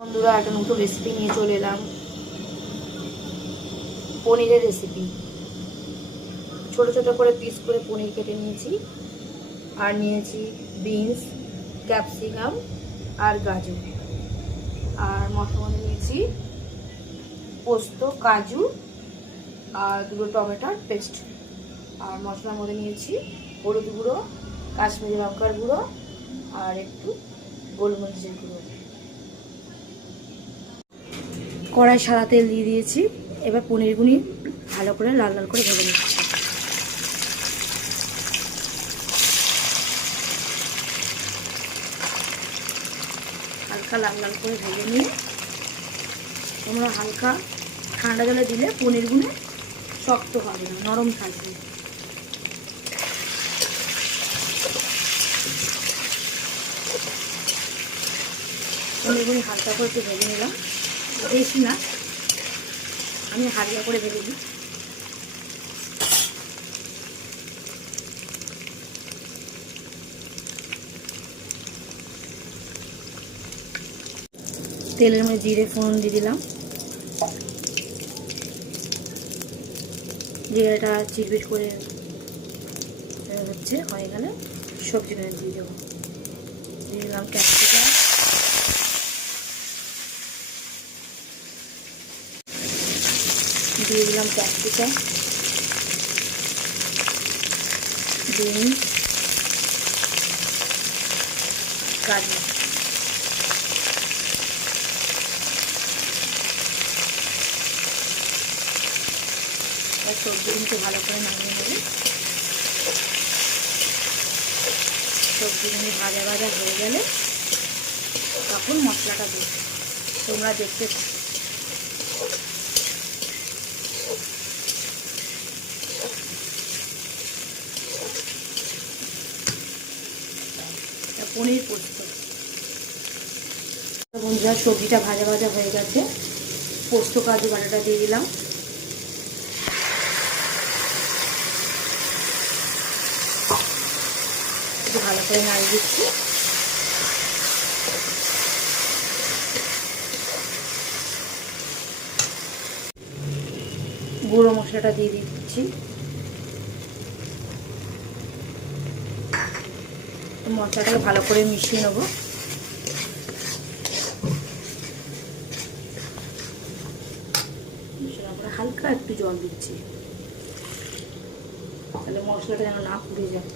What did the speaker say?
বন্ধুরা, একটা নতুন রেসিপি নিয়ে চলে এলাম। পনিরের রেসিপি। ছোট ছোট করে পিস করে পনির কেটে নিয়েছি, আর নিয়েছি বিনস, ক্যাপসিকাম আর গাজর। আর মশলার মধ্যে নিয়েছি পোস্ত, কাজু আর দুটো টমেটোর পেস্ট। আর মশলার মধ্যে নিয়েছি হলুদ গুঁড়ো, কাশ্মীরি লঙ্কার গুঁড়ো আর একটু গোলমরিচের গুঁড়ো। কড়াই সাদা তেল দিয়ে দিয়েছি। এবার পনিরগুলি ভালো করে লাল লাল করে ভেজে নিচ্ছি। হালকা লাল লাল করে ভেজে নিয়ে তোমরা হালকা ঠান্ডা জলে দিলে পনিরগুলো শক্ত হবে না, নরম থাকবে। পনিরগুলি হালকা করে একটু ভেজে নিলাম, বেশি না, আমি হালকা করে ভেজে দিই। তেলের মধ্যে জিরে ফোড়ন দিয়ে দিলাম। জিরেটা চিটবিট করে হয়ে গেলে সবজিটা দিয়ে দেবো। দিয়ে দিলাম ক্যাপসিকাম, দিয়ে দিলাম ক্যাপসিকাম, বিনস, গাজর। সবজিগুলোকে ভালো করে নামিয়ে নেবে। সবজিগুলো ভাজা ভাজা হয়ে গেলে তখন মশলাটা দিই। তোমরা দেখতে পনির পোস্ত। বন্ধুরা, সবজিটা ভাজা ভাজা হয়ে গেছে। পোস্ত কাজু বাটাটা দিয়ে দিলাম। একটু ভালো করে নাড়িয়ে দিচ্ছি। গুঁড়ো মশলাটা দিয়ে দিচ্ছি। মশলাটাকে ভালো করে মিশিয়ে নেবো। হালকা একটু জল দিচ্ছি, তাহলে মশলাটা যেন না পুড়ে যায়।